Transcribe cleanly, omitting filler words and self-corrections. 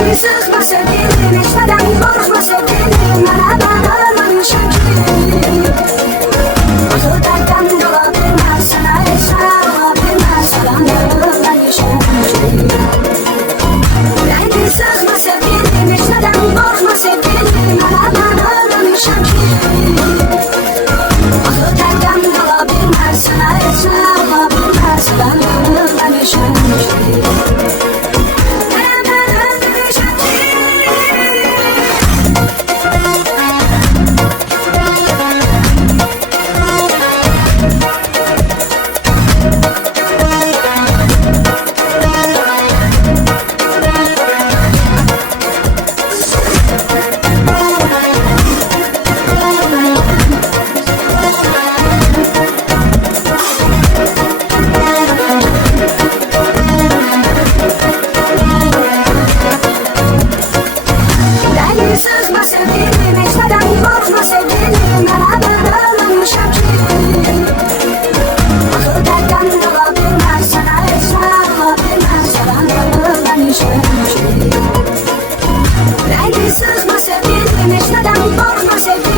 Sıkma sevgilim, hiç neden korkma sevgilim. Bana bağırmamışım ki tutarken dolabilirmez, sana hesap olabilmez. Yalanlarımdan yaşamışım. Beni sıkma sevgilim, hiç neden korkma sevgilim. Bana bağırmamışım ki tutarken dolabilirmez, sana hesap olabilmez. Yalanlarımdan yaşamışım. Sıkma sevgilim, hiç neden korkma sevgilim. Bana bağırmamışım ki tutarken dolabilirmez, sana hesap olabilmez. Yalanlarımdan yaşamışım. Beni sıkma sevgilim, hiç neden korkma sevgilim.